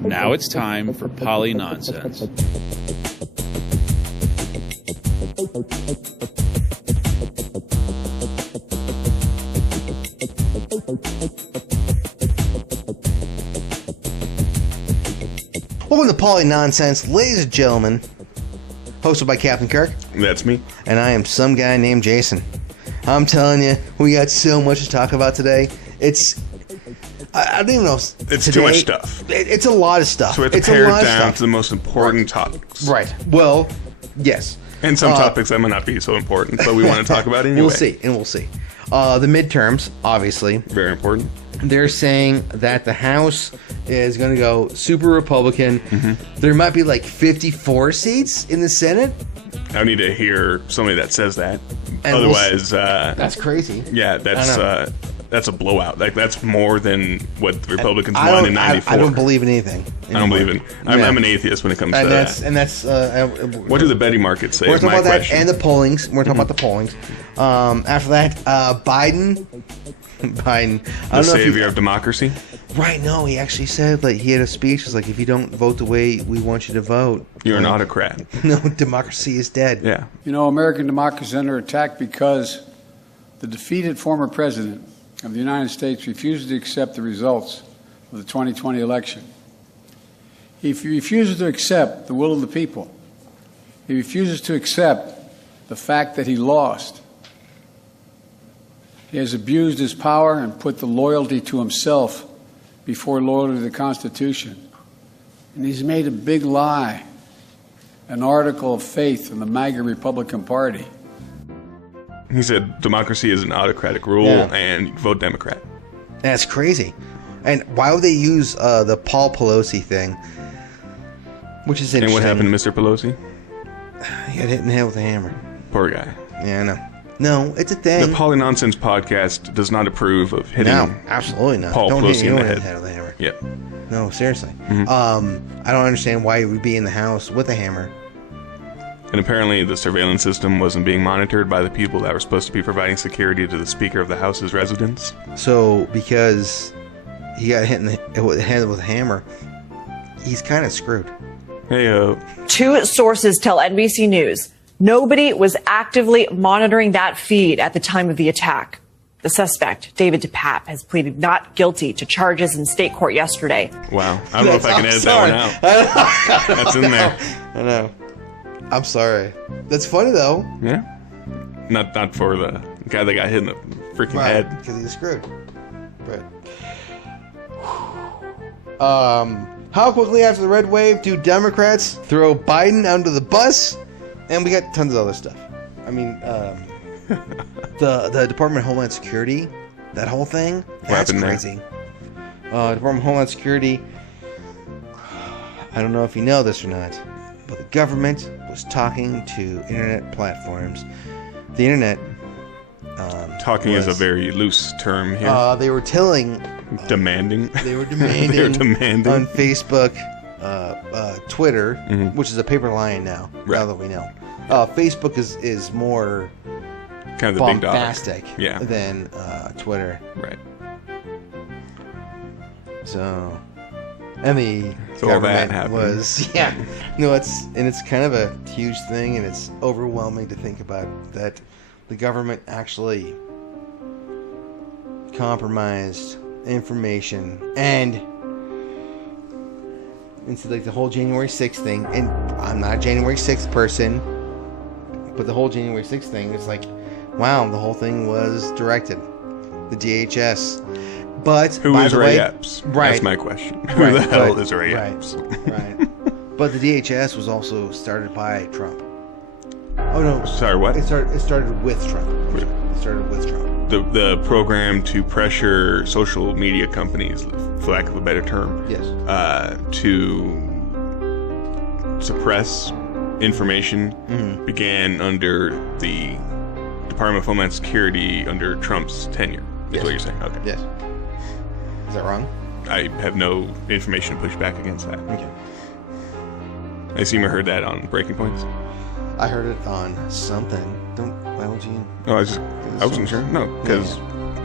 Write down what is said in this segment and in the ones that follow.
Now it's time for PoliNonsense. Welcome to PoliNonsense, ladies and gentlemen. Hosted by Captain Kirk. That's me. And I am some guy named Jason. I'm telling you, we got so much to talk about today. I don't even know. It's too much stuff. It's a lot of stuff. So we have to pare it down to the most important topics. Right. Well, yes. And some topics that might not be so important, but we want to talk about anyway. We'll see. The midterms, obviously. Very important. They're saying that the House is going to go super Republican. Mm-hmm. There might be like 54 seats in the Senate. I need to hear somebody that says that. And otherwise, that's crazy. Yeah, that's a blowout. Like that's more than what the Republicans won in '94. I don't believe in anything anymore. I don't believe in. I'm an atheist when it comes to that. And that's what do the betting markets say? We're talking about that and the pollings. We're talking about the pollings. After that, Biden. The savior of democracy. Right, no, he actually said, like, he had a speech, it was like, if you don't vote the way we want you to vote, you're an autocrat. No, democracy is dead. Yeah. You know, American democracy is under attack because the defeated former president of the United States refuses to accept the results of the 2020 election. He refuses to accept the will of the people. He refuses to accept the fact that he lost. He has abused his power and put the loyalty to himself before loyalty to the Constitution. And he's made a big lie an article of faith in the MAGA Republican Party. He said democracy is an autocratic rule and vote Democrat. That's crazy. And why would they use the Paul Pelosi thing? Which is interesting. And what happened to Mr. Pelosi? He got hit in the head with a hammer. Poor guy. Yeah, I know. No, it's a thing. The PoliNonsense podcast does not approve of hitting absolutely not. Paul Pelosi in the head. With a hammer. Yep. No, seriously. Mm-hmm. I don't understand why he would be in the house with a hammer. And apparently the surveillance system wasn't being monitored by the people that were supposed to be providing security to the Speaker of the House's residence. So, because he got hit in the head with a hammer, he's kind of screwed. Hey-o. Two sources tell NBC News nobody was actively monitoring that feed at the time of the attack. The suspect, David DePape, has pleaded not guilty to charges in state court yesterday. Wow. I don't know if I can edit that one out. That's in there. I know. I'm sorry. That's funny, though. Yeah. Not for the guy that got hit in the freaking head. Because he's screwed. Right. How quickly after the red wave do Democrats throw Biden under the bus? And we got tons of other stuff. I mean, the Department of Homeland Security, that whole thing, that's crazy. Department of Homeland Security, I don't know if you know this or not, but the government was talking to internet platforms. The internet... talking is a very loose term here. They were telling... demanding. They were demanding. They were demanding. On Facebook, Twitter, which is a paper lion now, right. Now that we know. Facebook is more kind of the bombastic big dog. Than Twitter. Right. So... And the government was, it's kind of a huge thing, and it's overwhelming to think about that the government actually compromised information and into like the whole January 6th thing. And I'm not a January 6th person, but the whole January 6th thing is like, wow, the whole thing was directed. The DHS. But who is Ray Epps? Right. That's my question. Who the hell is Ray Epps? Right. But the DHS was also started by Trump. Oh no! Sorry, what? It started with Trump. It started with Trump. The program to pressure social media companies, for lack of a better term, yes, to suppress information began under the Department of Homeland Security under Trump's tenure. Is what you're saying? Okay. Yes. Is that wrong? I have no information to push back against that. Okay. I assume you heard that on Breaking Points. I heard it on something. Why would you? Oh, I wasn't sure. No, because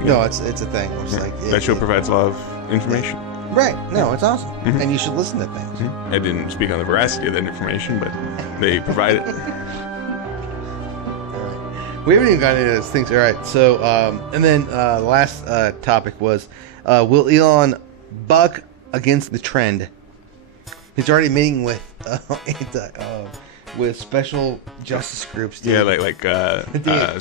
no, it's a thing. It's like that show provides a lot of information. Right. No, it's awesome. And you should listen to things. I didn't speak on the veracity of that information, but they provide it. We haven't even gotten into those things. All right. So, and then the last topic was, will Elon buck against the trend? He's already meeting with with special justice groups. Dude. Yeah, like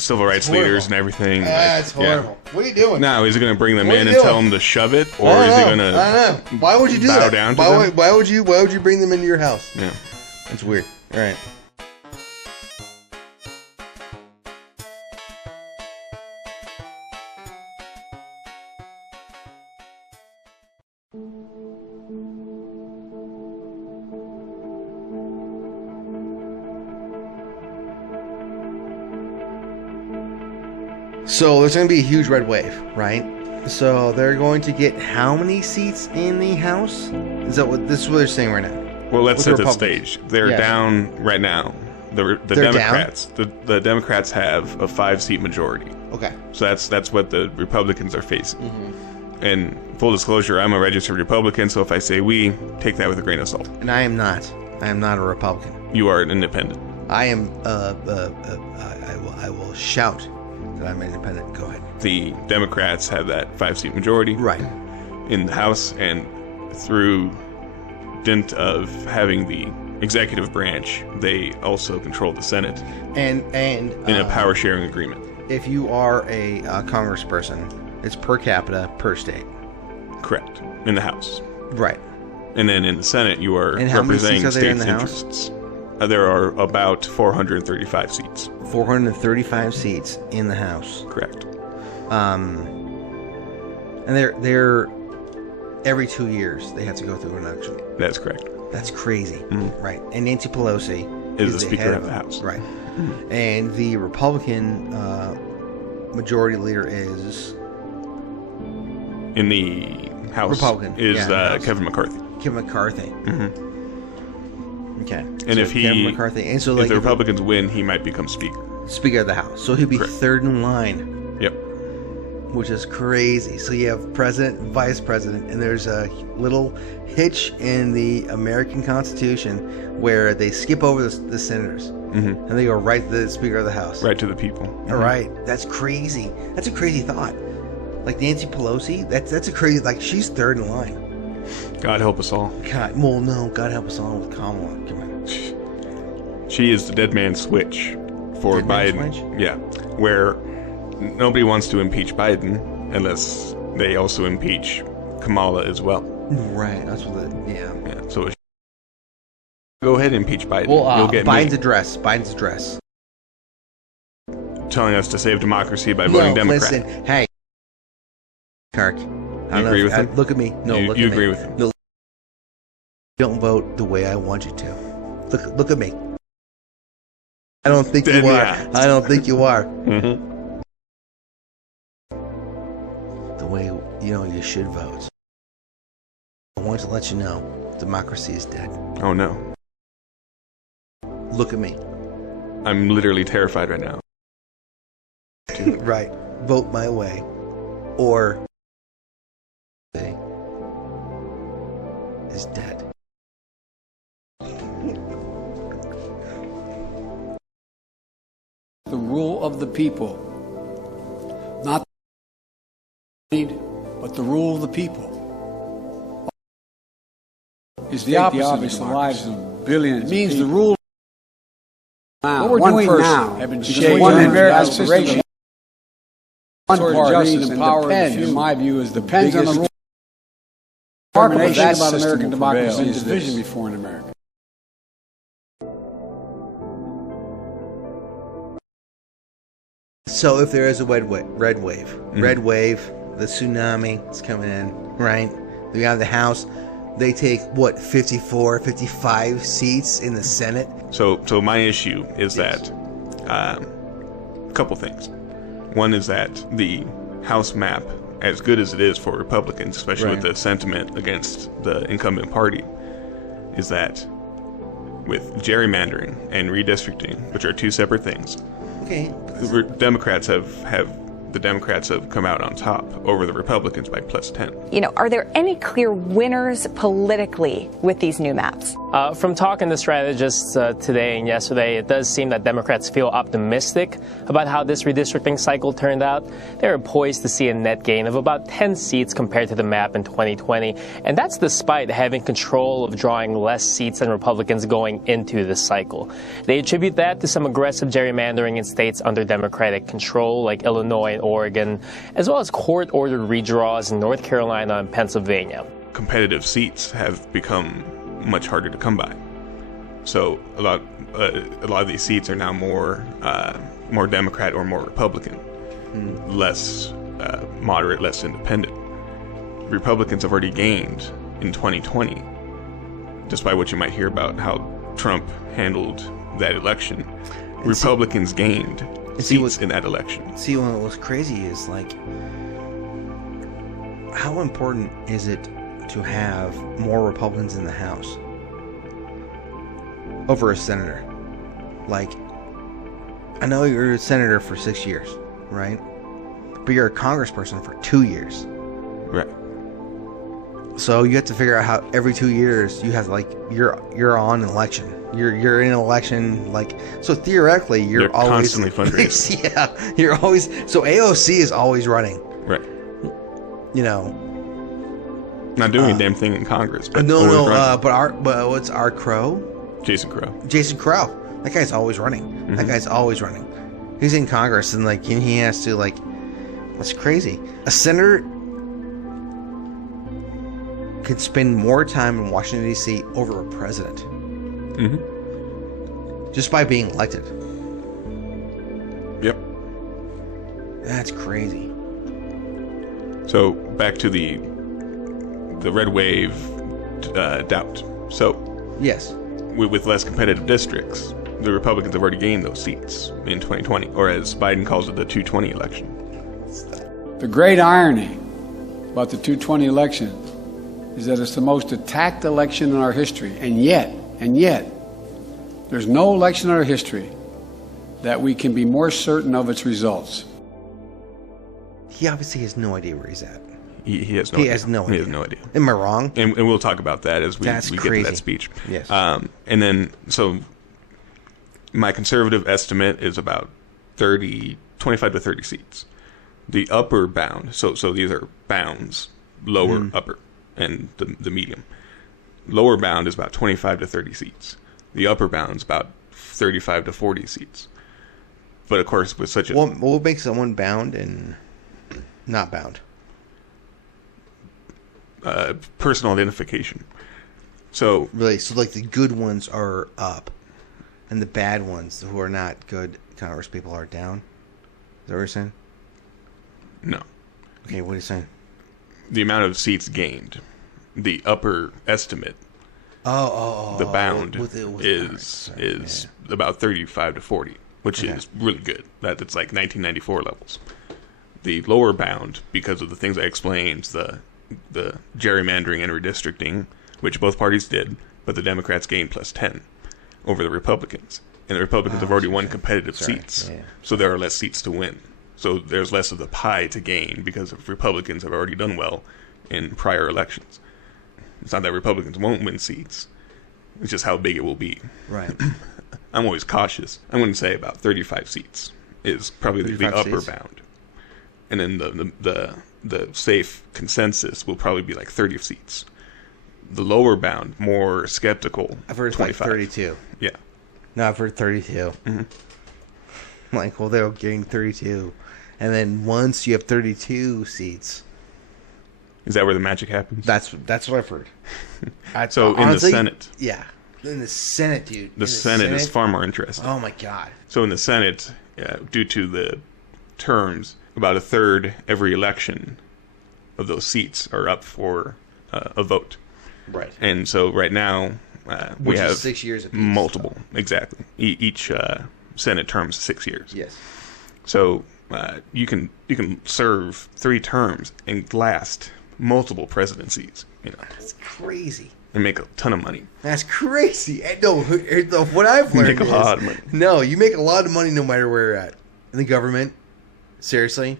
civil rights leaders and everything. That's horrible. Yeah. What are you doing? Now, is he going to bring them in and tell them to shove it, or is he going to? I don't know. Why would you do that? Down to them? Why would you bring them into your house? Yeah, it's weird. All right. So there's going to be a huge red wave, right? So they're going to get how many seats in the House? This is what they're saying right now? Well, let's set the stage. They're down right now. The Democrats. The Democrats have a 5-seat majority. Okay. So that's what the Republicans are facing. And full disclosure, I'm a registered Republican, so if I say we, take that with a grain of salt. And I am not. I am not a Republican. You are an independent. I am. I will shout that I'm independent. Go ahead. The Democrats have that 5-seat majority, right, in the House, and through dint of having the executive branch, they also control the Senate. And in a power sharing agreement. If you are a congressperson, it's per capita per state. Correct. In the House. Right. And then in the Senate, you are representing states' interests. There are about 435 seats. 435 seats in the House. Correct. And they're every 2 years they have to go through an election. That's correct. That's crazy, right? And Nancy Pelosi is the Speaker of the House, right? And the Republican majority leader is in the House. Republican is Kevin McCarthy. Kevin McCarthy. Okay. And so if Kevin McCarthy, and so if the Republicans win, he might become Speaker. Speaker of the House. So he'll be third in line. Yep. Which is crazy. So you have president, vice president, and there's a little hitch in the American Constitution where they skip over the senators, and they go right to the Speaker of the House. Right to the people. All right. That's crazy. That's a crazy thought. Like Nancy Pelosi, that's a crazy. Like she's third in line. God help us all. God, well, no, God help us all with Kamala. Come on. She is the dead man switch for dead Biden. Switch? Yeah, where nobody wants to impeach Biden unless they also impeach Kamala as well. Right. That's what. Yeah. So go ahead and impeach Biden. Well, you'll get Biden's address. Biden's address. Telling us to save democracy by voting Democrat. Listen, hey, Kirk. You agree with him? Look at me. No, look at me. You agree with him? No. Don't vote the way I want you to. Look at me. I don't think you are. I don't think you are. The way you should vote. I want to let you know, democracy is dead. Oh no. Look at me. I'm literally terrified right now. Right. Vote my way. Or is dead. The rule of the people. Not the need, but the rule of the people. Is the opposite of the lives of billions. It means the rule. What we're doing now have been shaped one aspiration. One justice and power, in my view, is the depends on the rule. Determination about American democracy is division before in America. So if there is a red wave, the tsunami is coming in, right? We have the House. They take, 54, 55 seats in the Senate? So my issue is that a couple things. One is that the House map, as good as it is for Republicans, especially with the sentiment against the incumbent party, is that with gerrymandering and redistricting, which are two separate things, okay, Democrats have the Democrats have come out on top over the Republicans by +10. You know, are there any clear winners politically with these new maps? From talking to strategists today and yesterday, it does seem that Democrats feel optimistic about how this redistricting cycle turned out. They're poised to see a net gain of about 10 seats compared to the map in 2020, and that's despite having control of drawing less seats than Republicans going into this cycle. They attribute that to some aggressive gerrymandering in states under Democratic control, like Illinois and Oregon, as well as court-ordered redraws in North Carolina and Pennsylvania. Competitive seats have become much harder to come by. So a lot of these seats are now more Democrat or more Republican, less moderate, less independent. Republicans have already gained in 2020, despite what you might hear about how Trump handled that election. Republicans gained seats in that election. See, what was crazy is, like, how important is it to have more Republicans in the House over a senator? Like, I know you're a senator for 6 years, right? But you're a congressperson for 2 years. Right. So you have to figure out how every 2 years you have, like, you're on an election. You're in an election, like, so theoretically you're always constantly fundraising. Yeah, you're always, so AOC is always running. Right. You know, not doing a damn thing in Congress. But but what's our Crow? Jason Crow. That guy's always running. Mm-hmm. That guy's always running. He's in Congress and, like, and he has to, like, that's crazy. A senator could spend more time in Washington D.C. over a president. Mm-hmm. Just by being elected. Yep. That's crazy. So back to the red wave doubt. So yes, with less competitive districts, the Republicans have already gained those seats in 2020, or as Biden calls it, the 220 election. The great irony about the 220 election is that it's the most attacked election in our history, and yet, there's no election in our history that we can be more certain of its results. He obviously has no idea where he's at. He has no idea. He has no idea. Am I wrong? And we'll talk about that as we get to that speech. Yes. And then, so my conservative estimate is about 25 to 30 seats. The upper bound, so these are bounds, lower, upper, and the medium. Lower bound is about 25 to 30 seats. The upper bound is about 35 to 40 seats. But of course, with such a... What makes someone bound and not bound? Personal identification. So... Really? So, like, the good ones are up, and the bad ones, who are not good Congress people, are down? Is that what you're saying? No. Okay, what are you saying? The amount of seats gained. The upper estimate... the bound is about 35 to 40, which is really good. It's like 1994 levels. The lower bound, because of the things I explained, the gerrymandering and redistricting, which both parties did, but the Democrats gained +10 over the Republicans. And the Republicans have already won competitive seats, so there are less seats to win. So there's less of the pie to gain because Republicans have already done well in prior elections. It's not that Republicans won't win seats. It's just how big it will be. Right. I'm always cautious. I'm going to say about 35 seats is probably the upper bound. And then the safe consensus will probably be like 30 seats. The lower bound, more skeptical, I've heard 25. Like 32. Yeah. No, I've heard 32. Mm-hmm. I'm like, well, they're getting 32. And then once you have 32 seats... Is that where the magic happens? That's what I've heard. So honestly, in the Senate. Yeah. In the Senate, dude. The Senate is far more interesting. Oh, my God. So in the Senate, due to the terms, about a third every election of those seats are up for a vote. Right. And so right now, we have 6 years apiece. Multiple. Exactly. Each Senate term is 6 years. Yes. So you can serve 3 terms and last multiple presidencies. That's crazy. And make a ton of money. That's crazy. No, what I've learned is... Make a lot of money. No, you make a lot of money no matter where you're at. In the government, seriously,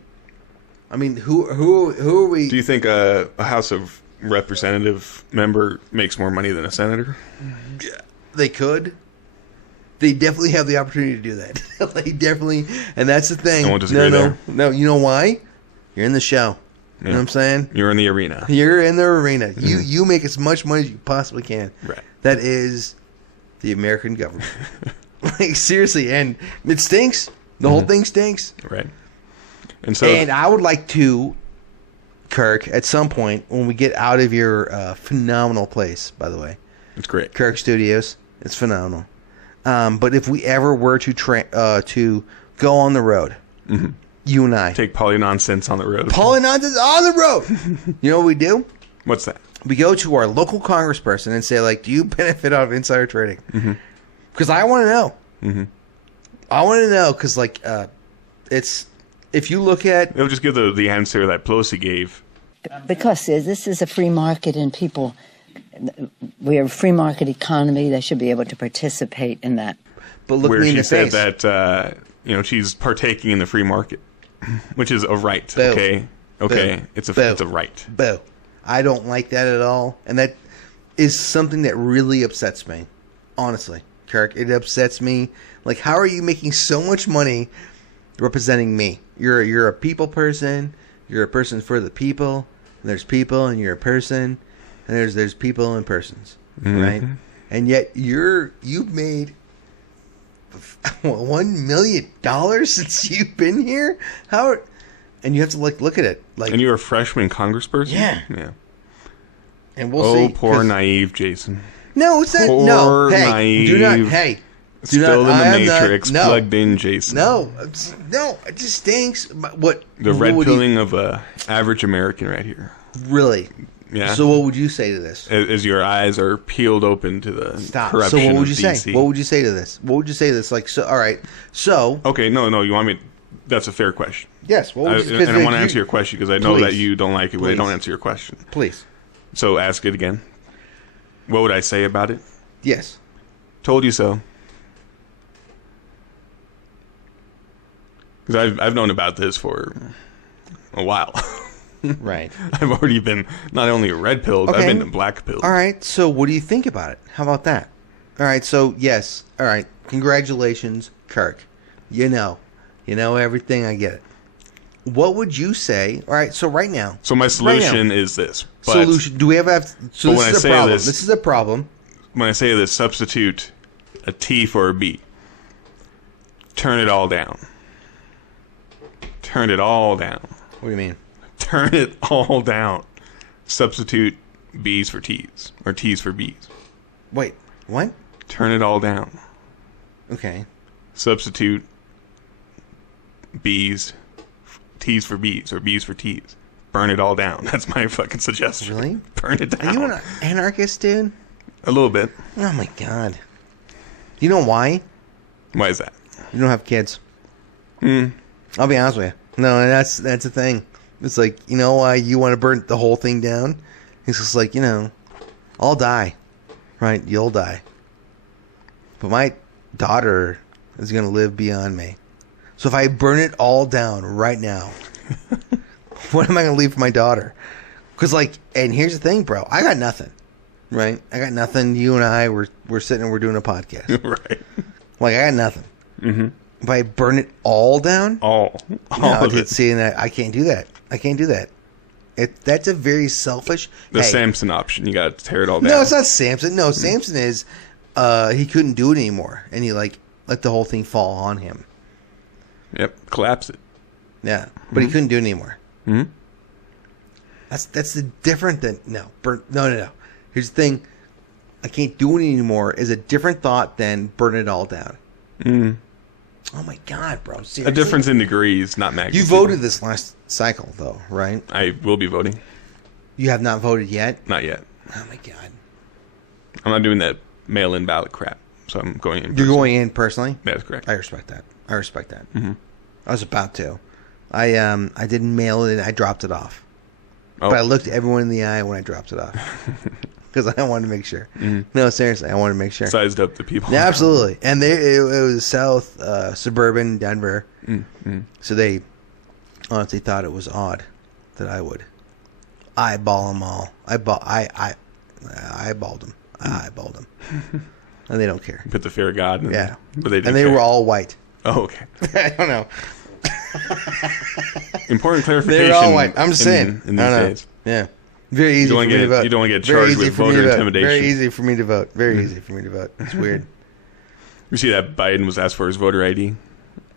I mean, who are we? Do you think a House of Representative member makes more money than a senator? They could. They definitely have the opportunity to do that. They definitely, and that's the thing. I won't disagree there. No. You know why? You're in the show. You know what I'm saying? You're in the arena. You're in the arena. You make as much money as you possibly can. Right. That is the American government. Like, seriously, and it stinks. The whole thing stinks. Right. And I would like to, Kirk, at some point when we get out of your phenomenal place, by the way. It's great. Kirk Studios. It's phenomenal. But if we ever were to go on the road, you and I take PoliNonsense on the road. PoliNonsense on the road. You know what we do? What's that? We go to our local congressperson and say, like, do you benefit out of insider trading? Because I want to know. I want to know because, like, it's if you look at, they'll just give the answer that Pelosi gave. Because this is a free market and people. We are a free market economy. They should be able to participate in that. But look me in the face. Where she said that she's partaking in the free market, which is a right. Boo. Okay. Boo. It's a right. Boo. I don't like that at all, and that is something that really upsets me. Honestly, Kirk, it upsets me. Like, how are you making so much money representing me? You're a people person. You're a person for the people. And there's people, and you're a person. And there's people and persons, right? And yet you've made $1 million since you've been here. How? And you have to look at it like. And you're a freshman congressperson. Yeah. And we'll see. Oh, poor naive Jason. No, it's not. Poor No, hey, naive. do not. Hey, still in the Matrix, plugged in, Jason. No, it just stinks. What the red pilling of a average American right here. Really. Yeah. So what would you say to this? As your eyes are peeled open to the corruption So what would you of say? DC. What would you say to this? What would you say to this? Like, so, all right. So. Okay, no. You want me? That's a fair question. Yes. What would and I want to answer your question because I know that you don't like it when I don't answer your question. Please. So ask it again. What would I say about it? Yes. Told you so. Because I've known about this for a while. Right. I've already been not only red pilled, I've been black pilled. All right. So what do you think about it? How about that? All right. So yes. All right. Congratulations, Kirk. You know everything. I get it. What would you say? All right. So right now. So my solution is this. But solution. Do we have? So this is a problem. This is a problem. When I say this, substitute a T for a B. Turn it all down. Turn it all down. What do you mean? Turn it all down. Substitute B's for T's. Or T's for B's. Wait, what? Turn it all down. Okay. Substitute B's, T's for B's, or B's for T's. Burn it all down. That's my fucking suggestion. Really? Burn it down. Are you an anarchist, dude? A little bit. Oh my god. You know why? Why is that? You don't have kids. I'll be honest with you. No, that's the thing. It's like, you know why you want to burn the whole thing down? It's just like, I'll die. Right? You'll die. But my daughter is going to live beyond me. So if I burn it all down right now, what am I going to leave for my daughter? Because, and here's the thing, bro. I got nothing. Right? I got nothing. You and I, we're sitting and we're doing a podcast. Right. I got nothing. Mm-hmm. If I burn it all down? All of it. See, and I can't do that. I can't do that. That's a very selfish. The Samson option. You got to tear it all down. No, it's not Samson. No, Samson is he couldn't do it anymore, and he let the whole thing fall on him. Yep, collapse it. Yeah, but he couldn't do it anymore. Mm-hmm. That's the different than no. Here's the thing. I can't do it anymore is a different thought than burn it all down. Mm. Oh my God, bro! Seriously? A difference in degrees, not magnitude. You voted this last cycle, though, right? I will be voting. You have not voted yet? Not yet. Oh my God! I'm not doing that mail-in ballot crap, so I'm going in. You're going in personally? That's correct. I respect that. Mm-hmm. I was about to. I didn't mail it in. I dropped it off. Oh. But I looked everyone in the eye when I dropped it off. Because I wanted to make sure. Mm-hmm. No, seriously, I wanted to make sure. Sized up the people. Yeah, absolutely. And it was South suburban Denver. Mm-hmm. So they honestly thought it was odd that I would eyeball them all. I eyeballed them. I eyeballed them. And they don't care. Put the fear of God in Yeah. But they do and they care. were all white. Oh, okay. I don't know. Important clarification. They're all white. I'm just saying. In these days. Yeah. Very easy for me to vote. You don't want to get Very charged easy with for me voter to vote. intimidation. Very easy for me to vote. Very easy for me to vote. It's weird. You see that Biden was asked for his voter ID?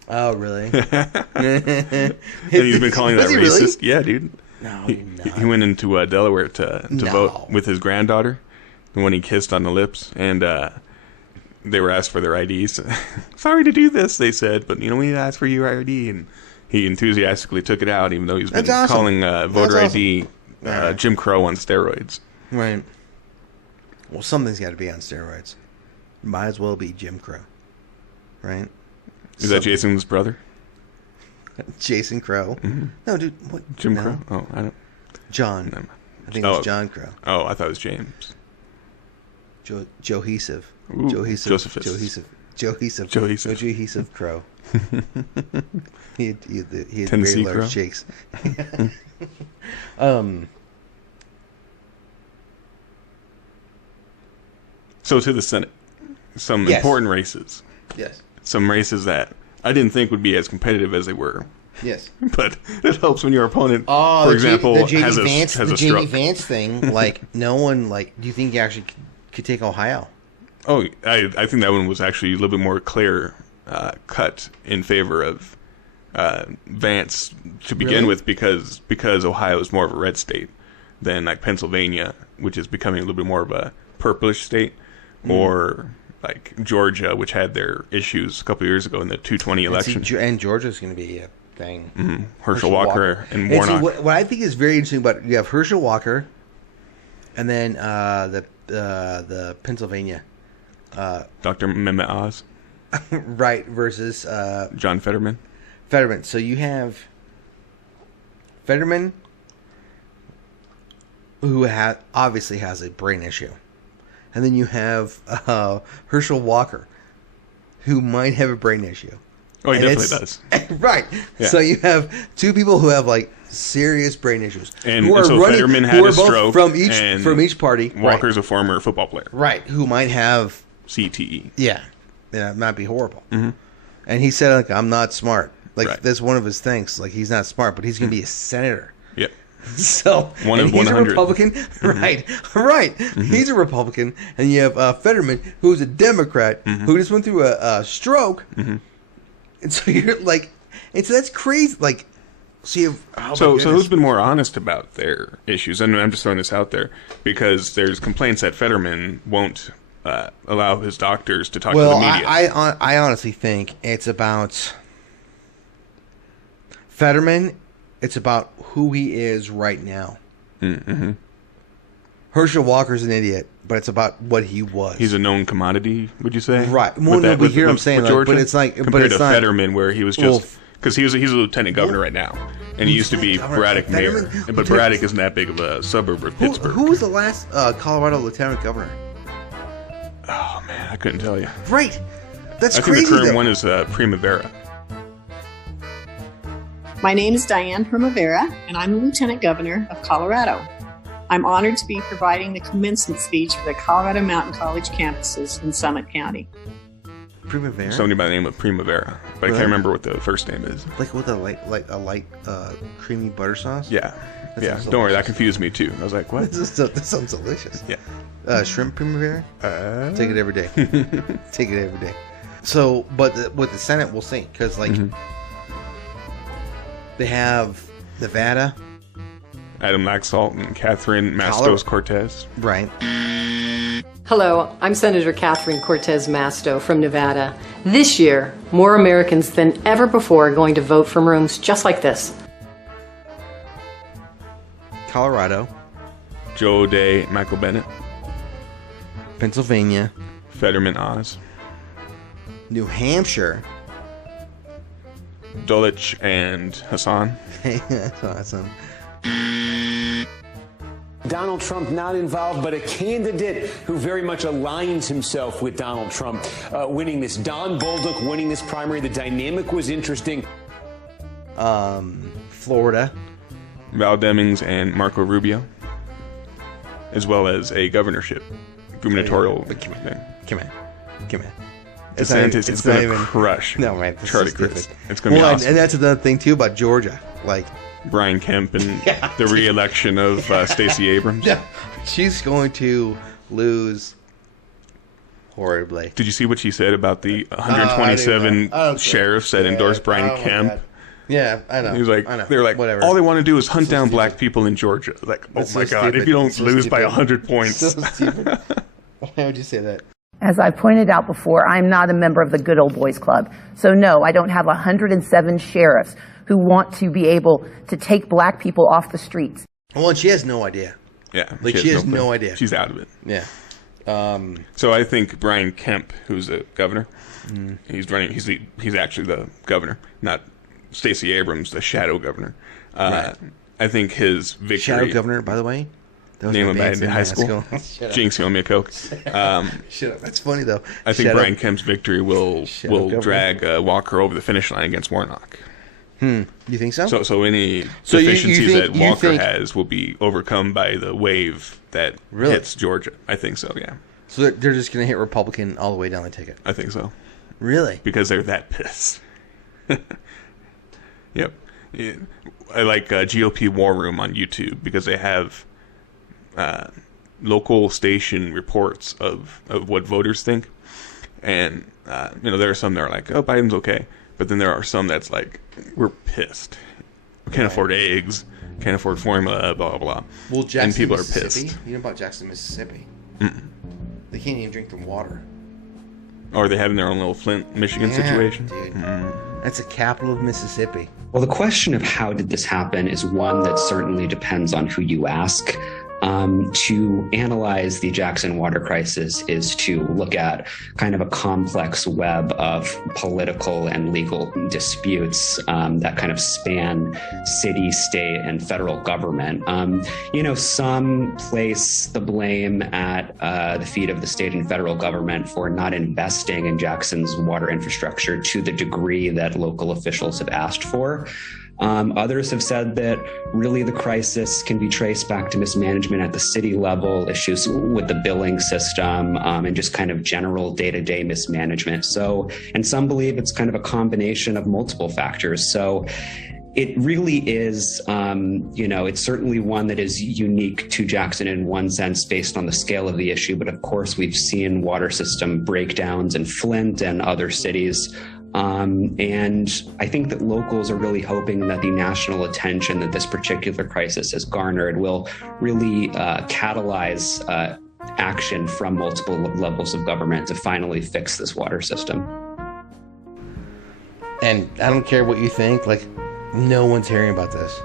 Oh, really? And he's been calling that Was he racist. really? Yeah, dude. No, He went into Delaware to vote with his granddaughter, the one he kissed on the lips, and they were asked for their IDs. Sorry to do this, they said, but we need to ask for your ID, and he enthusiastically took it out, even though he's been calling voter ID Jim Crow on steroids. Right. Well, something's got to be on steroids. Might as well be Jim Crow. Right? Is that Jason's brother? Jason Crow? Mm-hmm. No, dude. What? Jim Crow? Oh, I don't. John. No. I think it was John Crow. Oh, I thought it was James. Johesive. Johesive Crow. he had Tennessee very large Crow? cheeks. So to the Senate. Some important races. Yes. Some races that I didn't think would be as competitive as they were. Yes. But it helps when your opponent, for example, has a the stroke. J.D. Vance thing, like, no one, like, do you think you actually could take Ohio? Oh, I think that one was actually a little bit more clear cut in favor of Vance to begin with because Ohio is more of a red state than like Pennsylvania, which is becoming a little bit more of a purplish state, or like Georgia, which had their issues a couple of years ago in the 220 election. And Georgia's going to be a thing. Mm-hmm. Herschel Walker and Warnock. And see, what I think is very interesting about you have Herschel Walker, and then the Pennsylvania. Dr. Mehmet Oz. Right, versus John Fetterman. Fetterman. So you have Fetterman, who obviously has a brain issue. And then you have Herschel Walker, who might have a brain issue. Oh, he definitely does. Right. Yeah. So you have two people who have like serious brain issues. And so Fetterman had a stroke from each party. Walker's a former football player. Right. Who might have CTE. Yeah. It might be horrible. Mm-hmm. And he said, like, I'm not smart. Like, that's one of his things. Like, he's not smart, but he's going to be a senator. Yep. So, one of he's 100. a Republican. Mm-hmm. Right. Mm-hmm. He's a Republican. And you have Fetterman, who's a Democrat, who just went through a stroke. Mm-hmm. And so you're like, and so that's crazy. Like, so you have, so who's been more honest about their issues? And I'm just throwing this out there because there's complaints that Fetterman won't allow his doctors to talk to the media. I honestly think it's about Fetterman. It's about who he is right now. Mm-hmm. Herschel Walker's an idiot, but it's about what he was. He's a known commodity, would you say? Right. Well, no, but here I'm saying, like, but it's like compared to Fetterman, where he was just because he's a lieutenant governor right now, and he used to be Braddock mayor, but Braddock isn't that big of a suburb of Pittsburgh. Who was the last Colorado lieutenant governor? Oh man, I couldn't tell you. Right. That's crazy. I think the current though. one is Primavera. My name is Dianne Primavera, and I'm the Lieutenant Governor of Colorado. I'm honored to be providing the commencement speech for the Colorado Mountain College campuses in Summit County. Primavera? Somebody by the name of Primavera, but I can't remember what the first name is. Like with a light creamy butter sauce? Yeah. Don't worry, that confused me too. I was like, what? This sounds delicious. Yeah. Shrimp Primavera? Take it every day. Take it every day. So, but with the Senate, we'll see. Because, like, they have Nevada. Adam Laxalt and Catherine Mastos Cortez. Right. Hello, I'm Senator Catherine Cortez Masto from Nevada. This year, more Americans than ever before are going to vote from rooms just like this. Colorado. Joe O'Dea, Michael Bennett. Pennsylvania. Fetterman Oz. New Hampshire. Dulwich and Hassan. That's awesome. Donald Trump not involved, but a candidate who very much aligns himself with Donald Trump winning this. Don Bolduc winning this primary. The dynamic was interesting. Florida. Val Demings and Marco Rubio, as well as a gubernatorial thing. Come on. DeSantis is going to crush Charlie Crist. It's going to be awesome. And that's another thing, too, about Georgia. Like Brian Kemp and the re-election of Stacey Abrams. Yeah, she's going to lose horribly. Did you see what she said about the 127 sheriffs that endorsed Brian Kemp? Yeah, I know. He was like, they're like, whatever. All they want to do is hunt down black people in Georgia. Like, oh my God, if you don't lose by 100 points. So stupid. Why would you say that? As I pointed out before, I'm not a member of the Good Old Boys Club. So no, I don't have 107 sheriffs who want to be able to take black people off the streets. Well, and she has no idea. Yeah. Like, she has no idea. She's out of it. Yeah. So I think Brian Kemp, who's the governor, he's running. He's actually the governor, not Stacey Abrams, the shadow governor. Right. I think his victory. Shadow governor, by the way. Name him in high school. Jinx, you owe me a Coke. Shut up. That's funny though. I think Brian Kemp's victory will drag Walker over the finish line against Warnock. You think so? So any deficiencies that Walker has will be overcome by the wave that hits Georgia. I think so. Yeah. So they're just going to hit Republican all the way down the ticket. I think so. Really? Because they're that pissed. Yep. Yeah. I like GOP War Room on YouTube because they have local station reports of what voters think. And, there are some that are like, oh, Biden's okay. But then there are some that's like, we're pissed. We can't afford eggs. Can't afford formula, blah, blah, blah. Well, Jackson, and people are Mississippi? pissed. You know about Jackson, Mississippi? Mm-mm. They can't even drink the water. Or are they having their own little Flint, Michigan situation? Dude. That's the capital of Mississippi. Well, the question of how did this happen is one that certainly depends on who you ask. To analyze the Jackson water crisis is to look at kind of a complex web of political and legal disputes that kind of span city, state, and federal government. Some place the blame at the feet of the state and federal government for not investing in Jackson's water infrastructure to the degree that local officials have asked for. Others have said that really the crisis can be traced back to mismanagement at the city level, issues with the billing system, and just kind of general day-to-day mismanagement. So, and some believe it's kind of a combination of multiple factors. So it really is, it's certainly one that is unique to Jackson in one sense based on the scale of the issue. But of course, we've seen water system breakdowns in Flint and other cities. And I think that locals are really hoping that the national attention that this particular crisis has garnered will really catalyze action from multiple levels of government to finally fix this water system. And I don't care what you think, like, no one's hearing about this.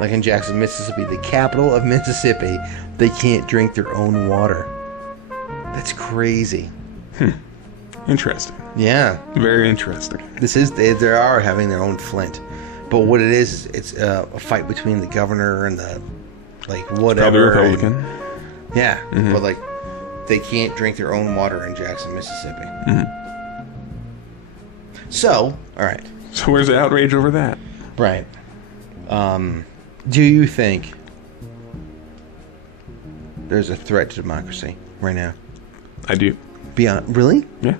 Like in Jackson, Mississippi, the capital of Mississippi, they can't drink their own water. That's crazy. Interesting. Yeah. Very interesting. They are having their own Flint. But what it is, it's a fight between the governor and the, like, whatever. Probably Republican. Yeah. But, like, they can't drink their own water in Jackson, Mississippi. So, all right. So where's the outrage over that? Right. Do you think there's a threat to democracy right now? I do. Really? Yeah.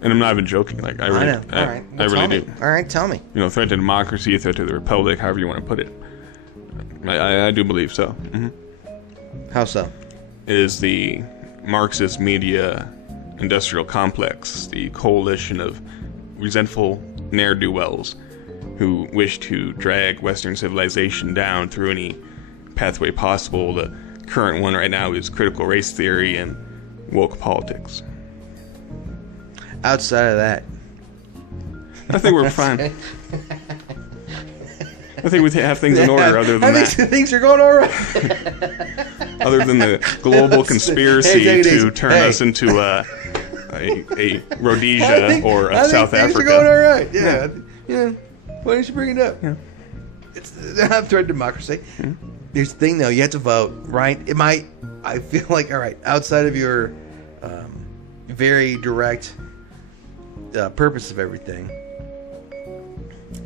And I'm not even joking. Like, I really, All right. I really do. All right, tell me. Threat to democracy, threat to the republic, however you want to put it. I do believe so. How so? It is the Marxist media industrial complex, the coalition of resentful ne'er-do-wells who wish to drag Western civilization down through any pathway possible. The current one right now is critical race theory and woke politics. Outside of that, I think we're fine. I think we have things in order. Other than that, things are going all right. Other than the global conspiracy to turn us into a Rhodesia or a South Africa. Things are going all right. Yeah. Why don't you bring it up? Yeah. It's not a threat to democracy. Here's the thing, though. You have to vote, right? I feel like, all right, outside of your very direct purpose of everything,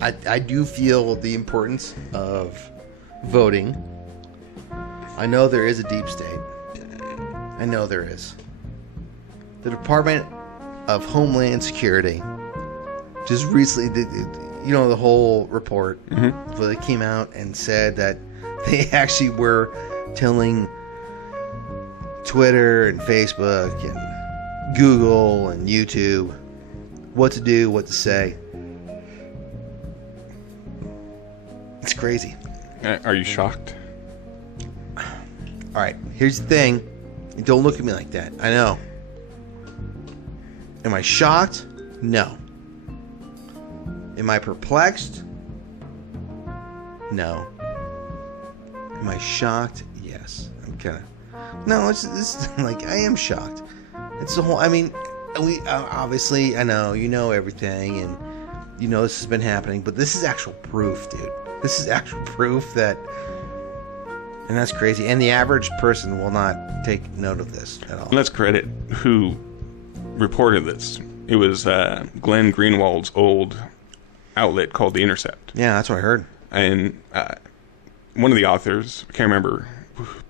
I do feel the importance of voting. I know there is a deep state. I know there is. The Department of Homeland Security just recently did, the whole report where they came out and said that they actually were telling Twitter and Facebook and Google and YouTube what to do, what to say. It's crazy. Are you shocked? All right, here's the thing. Don't look at me like that. I know. Am I shocked? No. Am I perplexed? No. Am I shocked? Yes. I'm kind of... No, it's like, I am shocked. It's the whole... I mean, we obviously, I know, you know everything, and you know this has been happening, but this is actual proof, dude. This is actual proof that... And that's crazy. And the average person will not take note of this at all. Let's credit who reported this. It was Glenn Greenwald's old outlet called The Intercept. Yeah, that's what I heard. And one of the authors, I can't remember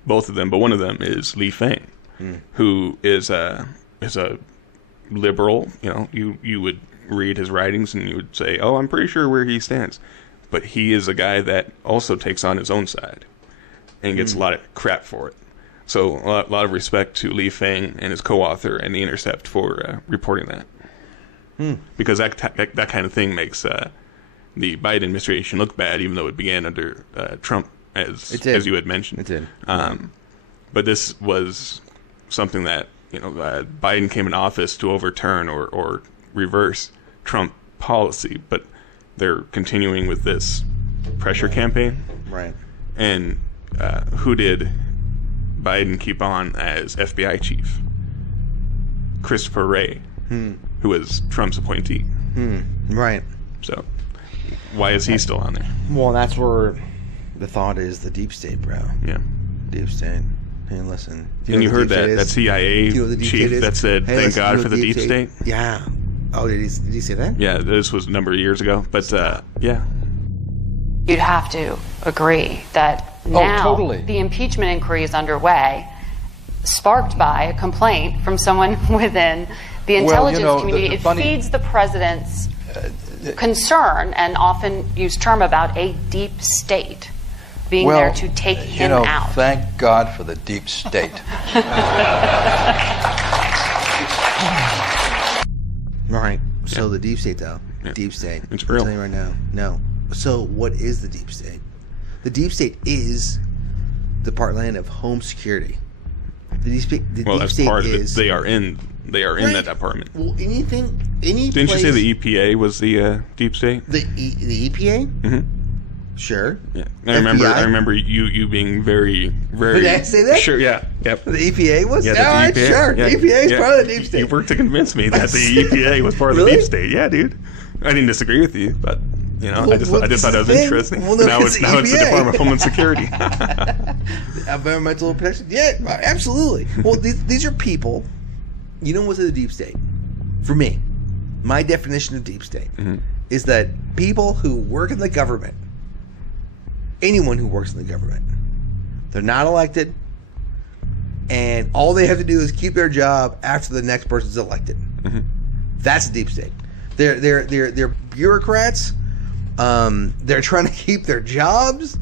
both of them, but one of them is Lee Fang, who is a liberal. You know, you would read his writings and you would say, oh, I'm pretty sure where he stands. But he is a guy that also takes on his own side and gets a lot of crap for it. So a lot of respect to Lee Fang and his co-author and The Intercept for reporting that. Because that kind of thing makes the Biden administration look bad, even though it began under Trump, as you had mentioned. It did. But this was something that Biden came in office to overturn or reverse Trump policy, but they're continuing with this pressure campaign. Right. And who did Biden keep on as FBI chief? Christopher Wray, who was Trump's appointee. Right. So why is he still on there? Well, that's where the thought is the deep state, bro. Yeah. Deep state. Hey, listen. And you heard that CIA chief that said, hey, thank God for the deep state? Yeah. Oh, did he say that? Yeah, this was a number of years ago. But, yeah. You'd have to agree that now the impeachment inquiry is underway, sparked by a complaint from someone within the intelligence community. It feeds the president's concern and often used term about a deep state being there to take him out. Thank God for the deep state. Right. So the deep state, though. Yeah. Deep state. It's real. I'm telling you right now. No. So what is the deep state? The deep state is the Department of Home Security. The deep state part is, of it. They are in that department. Well, didn't you say the EPA was the deep state? The EPA? Mm-hmm. Sure. Yeah. I remember you being very Did I say that? Sure. Yeah. Yep. The EPA was. Yeah. The EPA. Sure. Yeah. The EPA is part of the deep state. You worked to convince me that the EPA was part of the deep state. Yeah, dude. I didn't disagree with you, but. I just thought it was interesting. Well, no, now it's the Department of Homeland Security. Environmental protection. Yeah, absolutely. Well, these are people. You know what's the deep state? For me, my definition of deep state is that people who work in the government, anyone who works in the government, they're not elected, and all they have to do is keep their job after the next person's elected. That's the deep state. They're bureaucrats. They're trying to keep their jobs,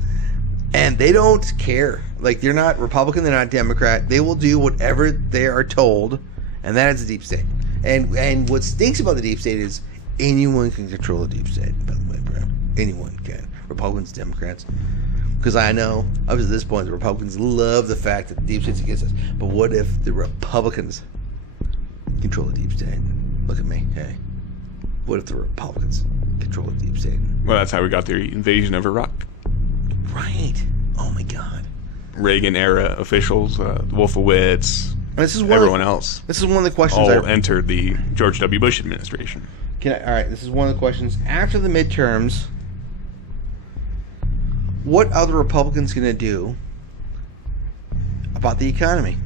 and they don't care. Like, they're not Republican, they're not Democrat. They will do whatever they are told, and that is the deep state. And what stinks about the deep state is anyone can control the deep state, by the way, bro. Anyone can. Republicans, Democrats. Because I know, up to this point, the Republicans love the fact that the deep state's against us. But what if the Republicans control the deep state? Look at me, hey. What if the Republicans control the deep state? Well, that's how we got the invasion of Iraq. Right. Oh, my God. Reagan-era officials, Wolfowitz, everyone else. This is one of the questions all entered the George W. Bush administration. All right, this is one of the questions. After the midterms, what are the Republicans going to do about the economy?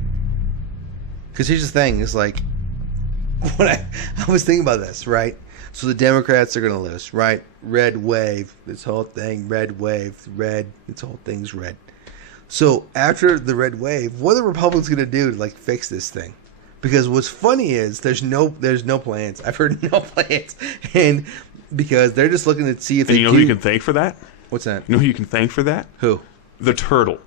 Because here's the thing, is like, when I was thinking about this, right? So the Democrats are going to lose, right? Red wave. This whole thing, red wave, red. This whole thing's red. So after the red wave, what are the Republicans going to do to like fix this thing? Because what's funny is there's no plans. I've heard no plans, and because they're just looking to see if they. You know who you can thank for that? What's that? You know who you can thank for that? Who? The turtle.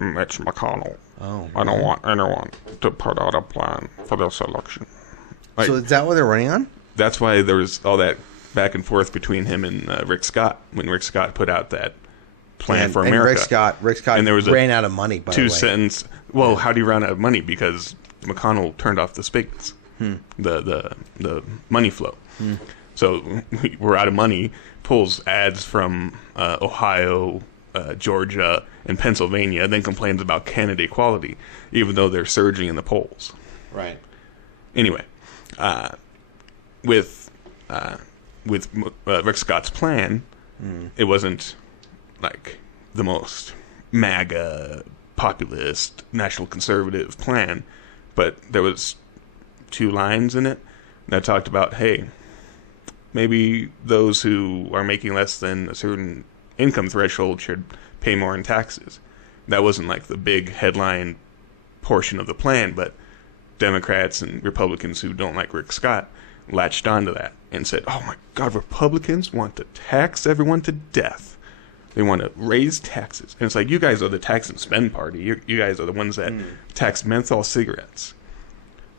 Mitch McConnell. Oh. I don't want anyone to put out a plan for this election. Like, so is that what they're running on? That's why there was all that back and forth between him and Rick Scott when Rick Scott put out that plan for America. And Rick Scott and there was ran out of money, by the way. Two-sentence... Well, how do you run out of money? Because McConnell turned off the spigots. The money flow. So we're out of money. Pulls ads from Ohio, Georgia, and Pennsylvania, then complains about candidate equality, even though they're surging in the polls. Right. Anyway, with Rick Scott's plan, it wasn't like the most MAGA, populist, national conservative plan, but there was 2 lines in it that talked about, hey, maybe those who are making less than a certain income threshold should pay more in taxes. That wasn't like the big headline portion of the plan, but Democrats and Republicans who don't like Rick Scott latched onto that and said, oh my God, Republicans want to tax everyone to death. They want to raise taxes. And it's like, you guys are the tax and spend party. You guys are the ones that tax menthol cigarettes.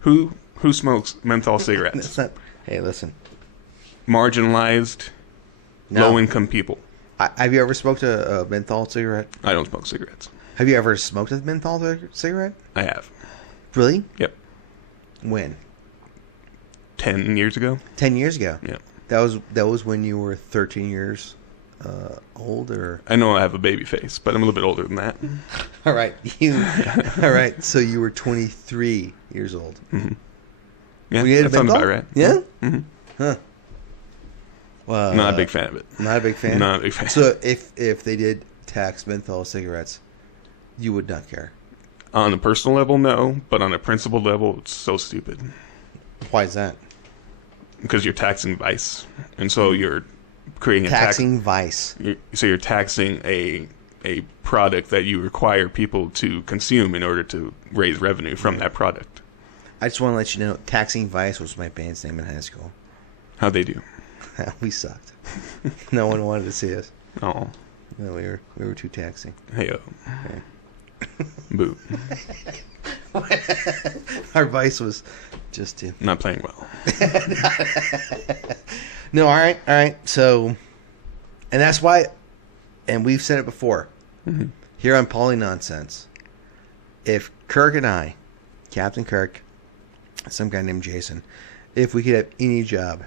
Who smokes menthol cigarettes? Hey, listen. Marginalized, low-income people. Have you ever smoked a menthol cigarette? I don't smoke cigarettes. Have you ever smoked a menthol cigarette? I have. Really? Yep. When? 10 years ago. 10 years ago? Yeah. That was when you were 13 years old, or? I know I have a baby face, but I'm a little bit older than that. All right. All right. So you were 23 years old. Mm-hmm. Yeah, that sounds about right. Yeah? Mm-hmm. Huh. Well, not a big fan of it. Not a big fan? Not a big fan. So if they did tax menthol cigarettes, you would not care? On a personal level, no. But on a principle level, it's so stupid. Why is that? Because you're taxing vice. And so you're creating taxing vice. So you're taxing a product that you require people to consume in order to raise revenue from that product. I just want to let you know, Taxing Vice was my band's name in high school. How'd they do? We sucked. No one wanted to see us. Oh. No, we were too taxing. Hey-o. Boo. Our vice was just too... Not playing well. No, all right. So, and that's why, and we've said it before, here on PoliNonsense, if Kirk and I, Captain Kirk, some guy named Jason, if we could have any job,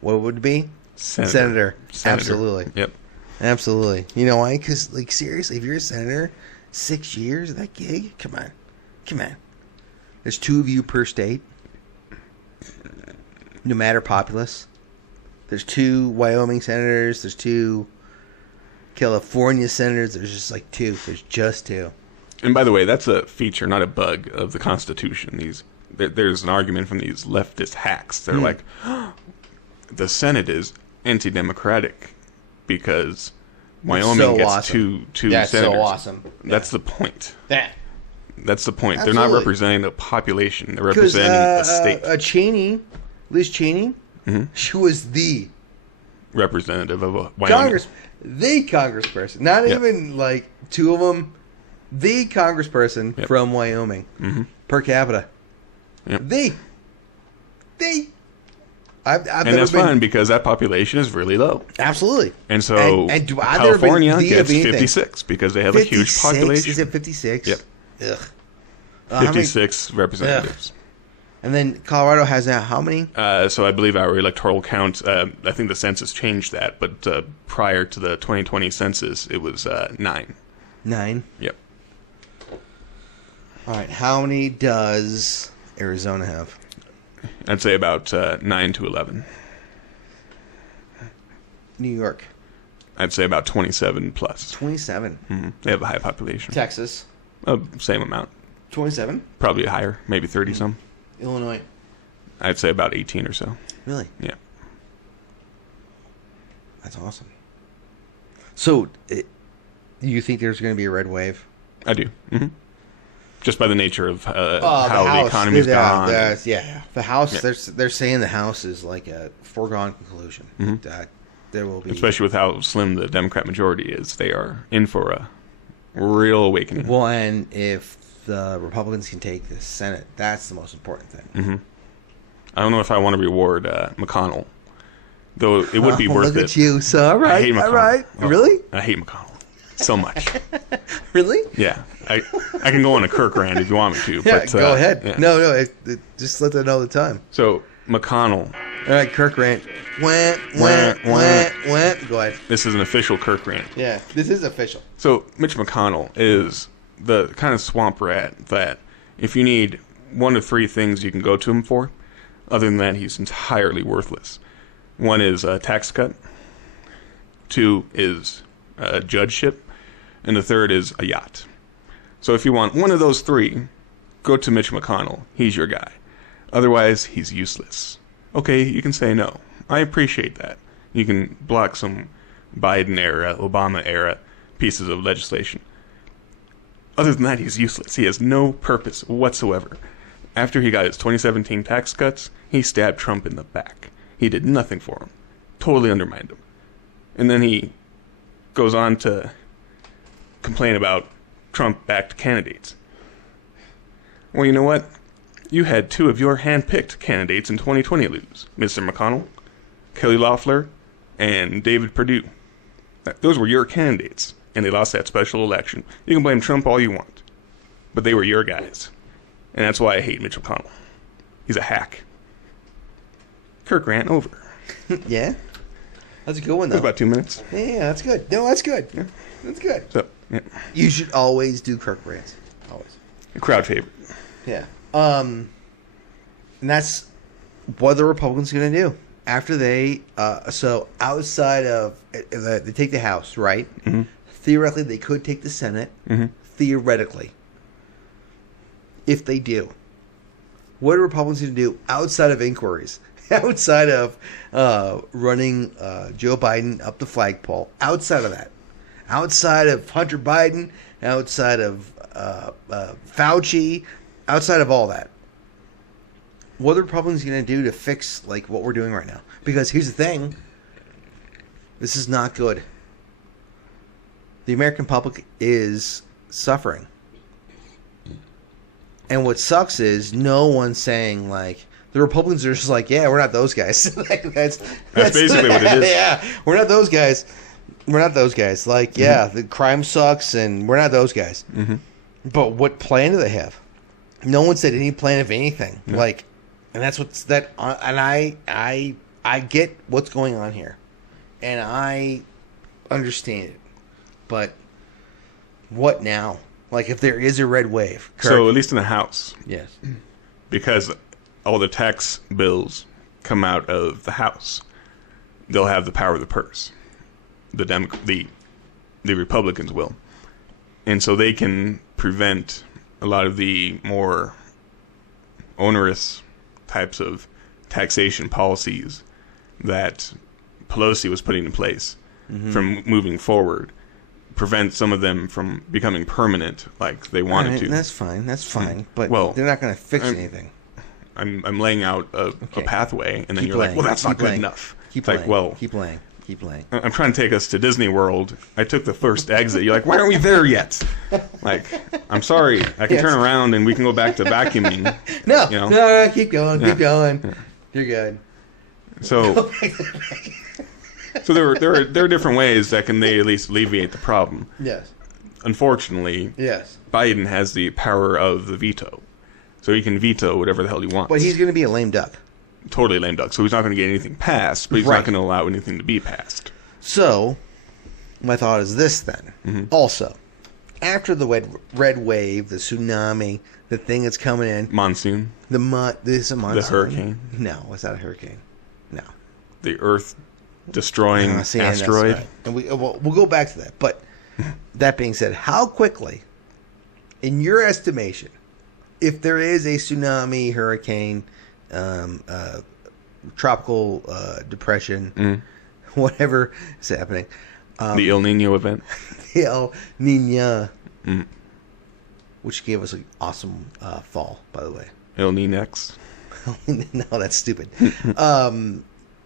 what would it be? Senator. Absolutely. Yep. Absolutely. You know why? Because, like, seriously, if you're a senator, 6 years, that gig? Come on. There's 2 of you per state. No matter populace. There's 2 Wyoming senators. There's 2 California senators. There's just like 2. There's just 2. And by the way, that's a feature, not a bug, of the Constitution. There's an argument from these leftist hacks. They're like, oh, the Senate is anti-democratic because Wyoming gets two That's senators. so awesome. That's the point. That's the point. Absolutely. They're not representing a population. They're representing a state. Liz Cheney, she was the representative of Wyoming. The congressperson. Not even like 2 of them. The congressperson from Wyoming per capita. Yep. The. And that's fine because that population is really low. Absolutely. And so and California gets 56 because they have a huge population. Is it 56? Yep. Ugh. 56 representatives. And then Colorado has now how many? So I believe our electoral count, I think the census changed that, but prior to the 2020 census, it was 9. 9? Yep. All right. How many does Arizona have? I'd say about 9 to 11. New York? I'd say about 27 plus. 27? Mm-hmm. They have a high population. Texas? Same amount. 27? Probably higher, maybe 30 some. Illinois? I'd say about 18 or so. Really? Yeah. That's awesome. So, you think there's going to be a red wave? I do. Mm-hmm. Just by the nature of how the economy's gone. The House, they're saying the House is like a foregone conclusion. Mm-hmm. That there will be... Especially with how slim the Democrat majority is. They are in for a real awakening. Well, and if the Republicans can take the Senate, that's the most important thing. Mm-hmm. I don't know if I want to reward McConnell. Though it would be worth it. Look at you. So, all right. I hate McConnell. All right. Oh, really? I hate McConnell so much. Really? Yeah. I can go on a Kirk rant if you want me to. Yeah, but, go ahead. Yeah. No, just let them know the time. So, McConnell. All right, Kirk rant. Go ahead. This is an official Kirk rant. Yeah, this is official. So, Mitch McConnell is the kind of swamp rat that if you need one of three things you can go to him for, other than that, he's entirely worthless. One is a tax cut. Two is a judgeship. And the third is a yacht. So if you want one of those three, go to Mitch McConnell. He's your guy. Otherwise, he's useless. Okay, you can say no. I appreciate that. You can block some Biden-era, Obama-era pieces of legislation. Other than that, he's useless. He has no purpose whatsoever. After he got his 2017 tax cuts, he stabbed Trump in the back. He did nothing for him. Totally undermined him. And then he goes on to complain about Trump-backed candidates. Well, you know what? You had two of your hand-picked candidates in 2020 lose. Mr. McConnell, Kelly Loeffler, and David Perdue. Those were your candidates, and they lost that special election. You can blame Trump all you want, but they were your guys. And that's why I hate Mitch McConnell. He's a hack. Kirk rant over. Yeah? That's a good one, though. That was about 2 minutes. Yeah, that's good. No, that's good. Yeah. That's good. So, yeah. You should always do Kirk rants. Always. A crowd favorite. Yeah. And that's what the Republicans are going to do. After they, so outside of, they take the House, right? Mm-hmm. Theoretically, they could take the Senate. Mm-hmm. Theoretically. If they do. What are Republicans going to do outside of inquiries? Outside of running Joe Biden up the flagpole. Outside of that. Outside of Hunter Biden. Outside of Fauci. Outside of all that. What are the Republicans going to do to fix like what we're doing right now? Because here's the thing. This is not good. The American public is suffering. And what sucks is no one's saying like, the Republicans are just like, yeah, we're not those guys. Like, that's basically what it is. Yeah, we're not those guys. We're not those guys. Like, yeah, the crime sucks, and we're not those guys. Mm-hmm. But what plan do they have? No one said any plan of anything. No. Like, and that's what's that. And I get what's going on here, and I understand it. But what now? Like, if there is a red wave, Kirk, so at least in the House, yes, because all the tax bills come out of the House, they'll have the power of the purse. The Republicans will, and so they can prevent a lot of the more onerous types of taxation policies that Pelosi was putting in place from moving forward. Prevent some of them from becoming permanent like they wanted to. That's fine. That's fine. But well, they're not going to fix anything. I'm laying out a pathway, and then Keep you're laying. like, well, that's Keep not good laying. enough. Keep like, laying. well, Keep laying. Keep laying. I'm trying to take us to Disney World. I took the first exit. You're like, why aren't we there yet? Like, I'm sorry. I can turn around and we can go back to vacuuming. No, you know? no, keep going. Keep going. Yeah. You're good. So, so there are different ways that can they at least alleviate the problem. Yes. Unfortunately, yes, Biden has the power of the veto. So he can veto whatever the hell he wants. But he's going to be a lame duck. Totally lame duck. So he's not going to get anything passed, but he's not going to allow anything to be passed. So, my thought is this then. Also, after the red wave, the tsunami, the thing that's coming in. Monsoon. This is a monsoon. The hurricane. No, it's not a hurricane. No. The Earth-destroying asteroid. Right. And we'll go back to that. But that being said, how quickly, in your estimation, if there is a tsunami, hurricane, tropical depression, whatever is happening. The El Nino event. The El Nino, which gave us an awesome fall, by the way. El Ninex. No, that's stupid. All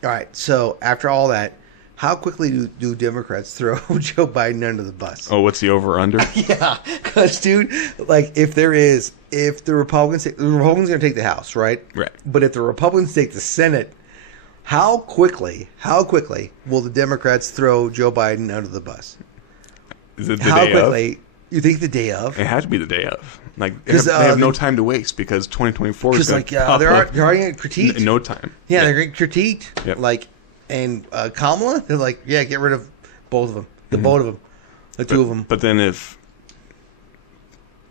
right, so after all that, how quickly do Democrats throw Joe Biden under the bus? Oh, what's the over-under? Yeah, because, dude, like, if the Republicans are going to take the House, right? Right. But if the Republicans take the Senate, how quickly will the Democrats throw Joe Biden under the bus? Is it the day quickly? Of? You think the day of? It has to be the day of. Like, they have no time to waste because 2024 is going to pop they're up. already getting critiqued. In no time. Yeah, they're getting critiqued. Yep. Like, and Kamala, they're like, yeah, get rid of both of them. Both of them. The two of them. But then if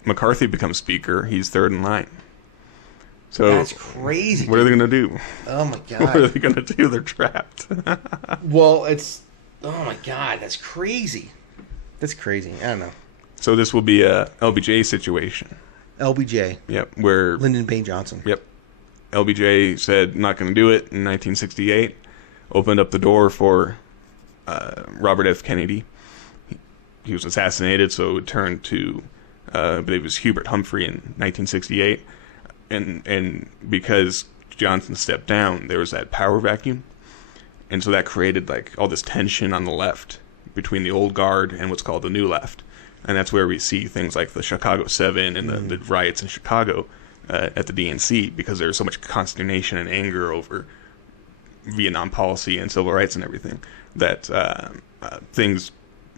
McCarthy becomes Speaker, he's third in line. So that's crazy. What are they going to do? Oh, my God. What are they going to do? They're trapped. Well, oh, my God, that's crazy. That's crazy. I don't know. So this will be a LBJ situation. LBJ. Yep. Where Lyndon B. Johnson. Yep. LBJ said not going to do it in 1968. Opened up the door for Robert F. Kennedy. He was assassinated, so it turned to I believe it was Hubert Humphrey in 1968. And because Johnson stepped down, there was that power vacuum. And so that created like all this tension on the left between the old guard and what's called the new left. And that's where we see things like the Chicago 7 and the riots in Chicago at the DNC, because there's so much consternation and anger over Vietnam policy and civil rights and everything that things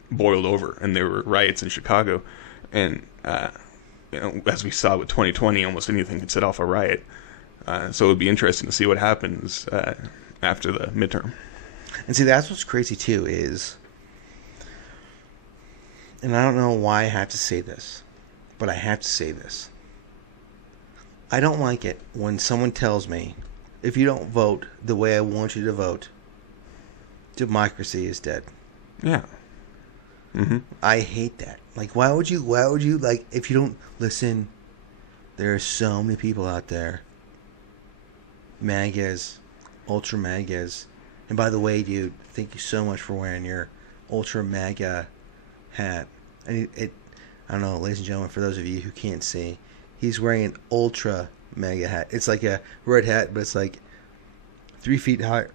boiled over, and there were riots in Chicago. And as we saw with 2020, almost anything could set off a riot. So it would be interesting to see what happens after the midterm. And see, that's what's crazy too is, and I don't know why I have to say this, but I have to say this. I don't like it when someone tells me, if you don't vote the way I want you to vote, democracy is dead. Yeah. Mm-hmm. I hate that. Like, why would you, like, if you don't listen, there are so many people out there, MAGAs, ultra MAGAs, and by the way, dude, thank you so much for wearing your ultra MAGA hat. And I don't know, ladies and gentlemen, for those of you who can't see, he's wearing an ultra MAGA hat. It's like a red hat, but it's like 3 feet high.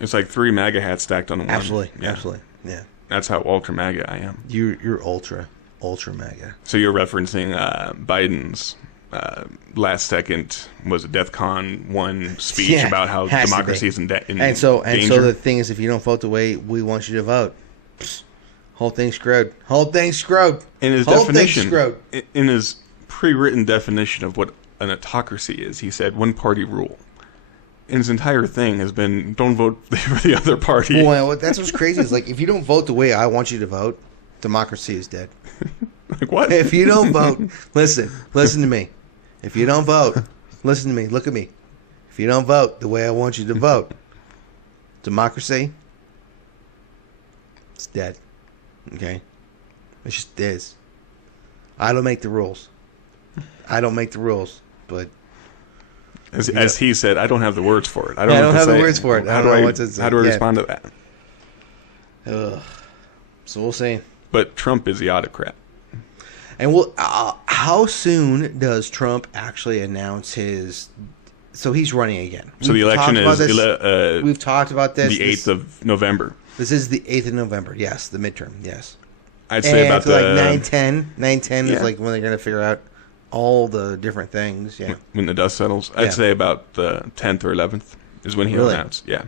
It's like 3 MAGA hats stacked on one. Absolutely, absolutely, yeah. That's how ultra MAGA I am. You're ultra MAGA. So you're referencing Biden's last second was a DEFCON 1 speech about how democracy is in danger. And so the thing is, if you don't vote the way we want you to vote, whole thing's screwed. Whole thing's screwed. In his definition, in his pre-written definition of what an autocracy is, he said one party rule. And his entire thing has been don't vote for the other party. Well, that's what's crazy is, like, if you don't vote the way I want you to vote, democracy is dead. Like what? If you don't vote, listen to me. If you don't vote, listen to me. Look at me. If you don't vote the way I want you to vote, democracy, it's dead. Okay? It just is. I don't make the rules. But as he said, I don't have the words for it. I don't have the words for it. I don't know what to say. How do I respond to that? Ugh. So we'll see. But Trump is the autocrat. And how soon does Trump actually announce his? So he's running again. So the election is. We've talked about this. The 8th of November. This is the 8th of November. Yes, the midterm. Yes. I'd say about the 9/10. 9/10 is like when they're going to figure out all the different things. Yeah. When the dust settles, I'd say about the 10th or 11th is when he'll announce. Yeah.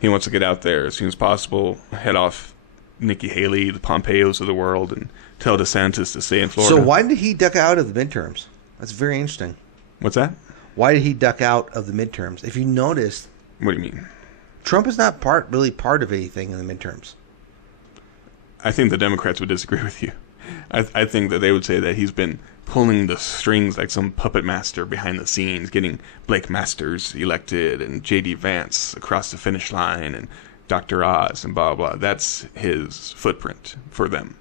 He wants to get out there as soon as possible, head off Nikki Haley, the Pompeos of the world, and tell DeSantis to stay in Florida. So why did he duck out of the midterms? That's very interesting. What's that? Why did he duck out of the midterms? If you noticed, what do you mean? Trump is not really part of anything in the midterms. I think the Democrats would disagree with you. I think that they would say that he's been pulling the strings like some puppet master behind the scenes, getting Blake Masters elected and J.D. Vance across the finish line and Dr. Oz and blah, blah. That's his footprint for them.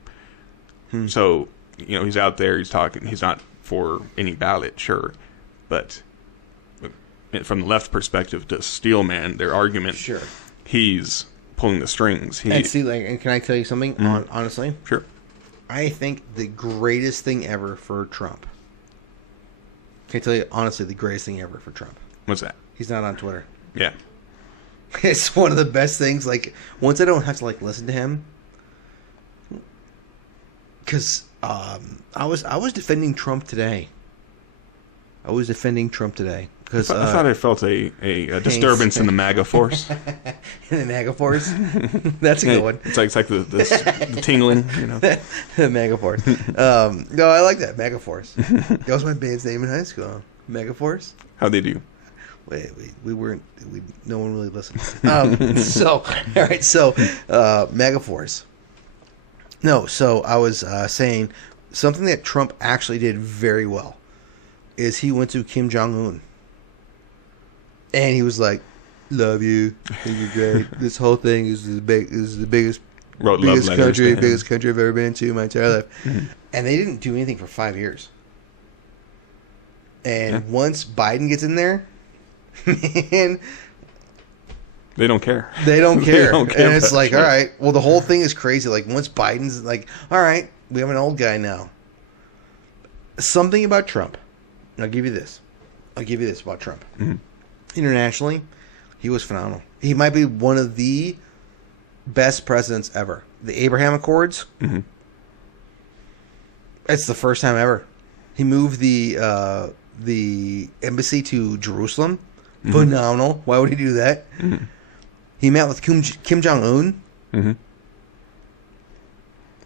So, he's out there, he's talking. He's not for any ballot, sure. But from the left perspective, to steelman their argument. Sure. He's pulling the strings. And see, and can I tell you something, honestly? Sure. I think the greatest thing ever for Trump. Can I tell you, honestly, the greatest thing ever for Trump? What's that? He's not on Twitter. Yeah. It's one of the best things. Like, once I don't have to, like, listen to him. Because I was defending Trump today. Because I thought I felt a disturbance in the MAGA force. In the MAGA force? That's a good one. It's like the tingling, you know. The MAGA force. No, I like that, MAGA force. That was my band's name in high school. MAGA force. How'd they do? We weren't. No one really listened. So, all right. So, MAGA force. No, so I was saying something that Trump actually did very well is he went to Kim Jong-un. And he was like, "Love you. I think you're great. This whole thing is the biggest country I've ever been to in my entire life." Mm-hmm. And they didn't do anything for 5 years. And once Biden gets in there, man, they don't care. They don't care. And it's like, all right, well, the whole thing is crazy. Like, once Biden's like, all right, we have an old guy now. Something about Trump. And I'll give you this about Trump. Mm-hmm. Internationally, he was phenomenal. He might be one of the best presidents ever. The Abraham Accords. Mm-hmm. It's the first time ever. He moved the embassy to Jerusalem. Mm-hmm. Phenomenal. Why would he do that? Mm-hmm. He met with Kim Jong-un. Mm-hmm.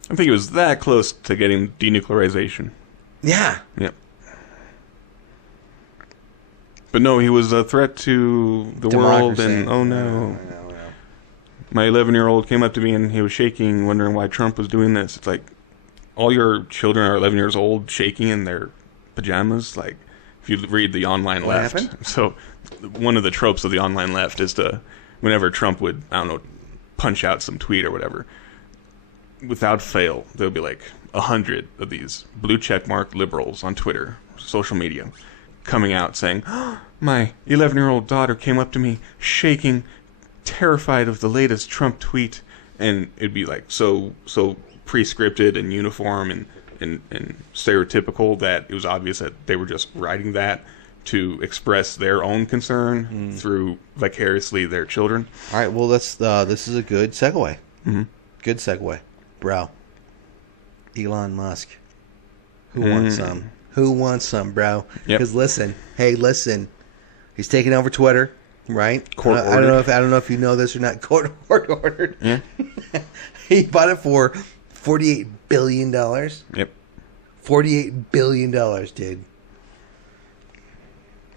I think he was that close to getting denuclearization. Yeah. Yeah. But no, he was a threat to the world, and oh no. My 11-year-old came up to me and he was shaking, wondering why Trump was doing this. It's like, all your children are 11 years old, shaking in their pajamas. Like, if you read the online left. Happened? So, one of the tropes of the online left is to, whenever Trump would, I don't know, punch out some tweet or whatever, without fail, there'll be like 100 of these blue checkmark liberals on Twitter, social media, coming out saying, "Oh, my 11-year-old daughter came up to me shaking, terrified of the latest Trump tweet," and it'd be like so pre-scripted and uniform and stereotypical that it was obvious that they were just writing that to express their own concern through vicariously their children. All right, well, this is a good segue. Mm-hmm. Good segue, bro. Elon Musk. Who wants some? Who wants some, bro? Because listen, he's taking over Twitter, right? I don't know if you know this or not. Court ordered. Yeah. He bought it for $48 billion. Yep. $48 billion, dude.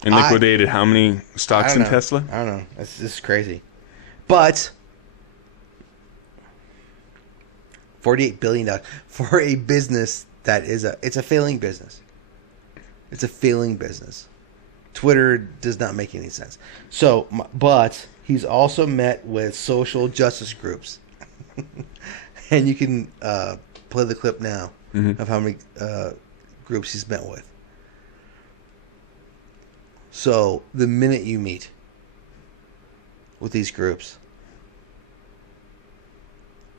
And liquidated how many stocks in Tesla? I don't know. This is crazy. But $48 billion for a business that it's a failing business. It's a failing business. Twitter does not make any sense. So, but he's also met with social justice groups. And you can play the clip now of how many groups he's met with. So, the minute you meet with these groups,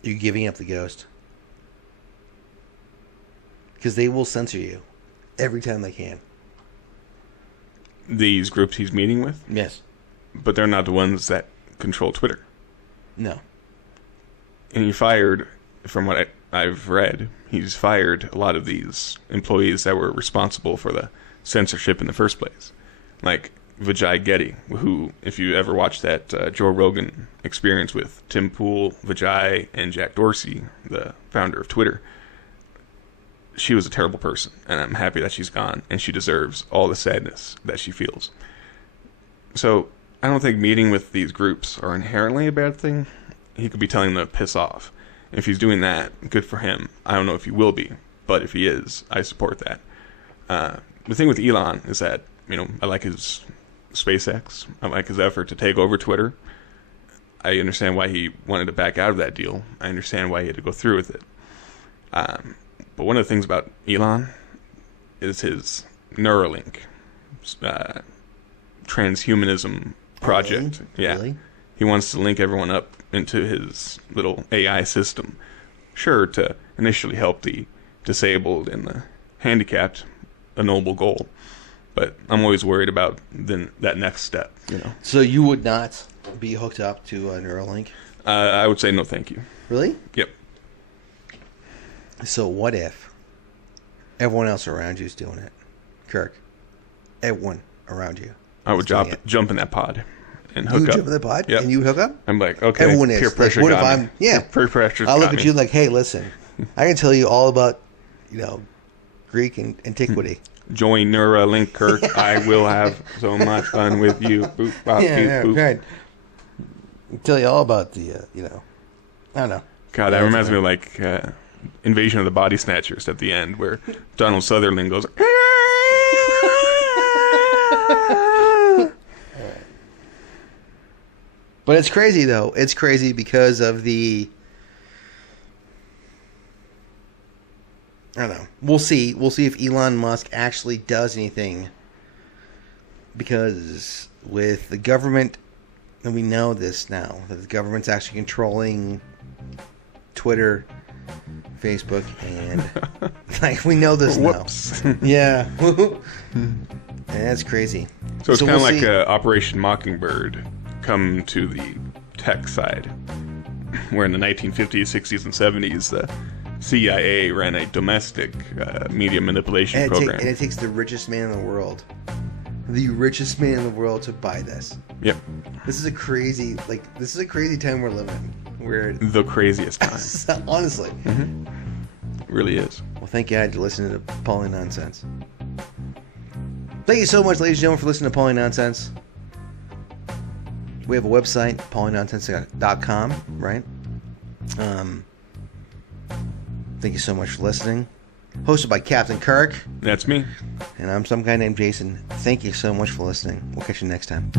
you're giving up the ghost. Because they will censor you every time they can. These groups he's meeting with? Yes. But they're not the ones that control Twitter. No. And he fired, from what I've read, he's fired a lot of these employees that were responsible for the censorship in the first place. Like Vijay Getty, who, if you ever watched that Joe Rogan experience with Tim Pool, Vijay, and Jack Dorsey, the founder of Twitter, she was a terrible person, and I'm happy that she's gone, and she deserves all the sadness that she feels. So, I don't think meeting with these groups are inherently a bad thing. He could be telling them to piss off. If he's doing that, good for him. I don't know if he will be, but if he is, I support that. The thing with Elon is that, I like his SpaceX. I like his effort to take over Twitter. I understand why he wanted to back out of that deal. I understand why he had to go through with it. But one of the things about Elon is his Neuralink transhumanism project. Really? Yeah. Really? He wants to link everyone up into his little AI system. Sure, to initially help the disabled and the handicapped, a noble goal. But I'm always worried about that next step, you know. So you would not be hooked up to a Neuralink? I would say no thank you. Really? Yep. So what if everyone else around you is doing it? Kirk, everyone around you. I would jump in that pod and hook up. You jump in the pod? Yep. And you hook up? I'm like, okay, everyone is. peer pressure like, what got if me. I'm, yeah. Peer pressure I'll look got at me. you like, hey, listen, I can tell you all about, Greek antiquity. Join Neuralink, Kirk. I will have so much fun with you. Boop, bop, Yeah, boop. right. I'll tell you all about the, I don't know. God, that reminds me of like Invasion of the Body Snatchers at the end, where Donald Sutherland goes. But it's crazy, though. It's crazy because of the... I don't know. We'll see. We'll see if Elon Musk actually does anything. Because with the government, and we know this now, that the government's actually controlling Twitter, Facebook, and... like, we know this now. Whoops. Yeah. And that's crazy. So it's kind of we'll like see. Operation Mockingbird come to the tech side, where in the 1950s, 60s, and 70s, the CIA ran a domestic media manipulation program. And it takes the richest man in the world. The richest man in the world to buy this. Yep. This is a crazy time we're living in. We're the craziest time. Honestly. Mm-hmm. It really is. Well, thank God you're listening to PoliNonsense. Thank you so much, ladies and gentlemen, for listening to PoliNonsense. We have a website, PoliNonsense.com, right? Thank you so much for listening. Hosted by Captain Kirk. That's me. And I'm some guy named Jason. Thank you so much for listening. We'll catch you next time.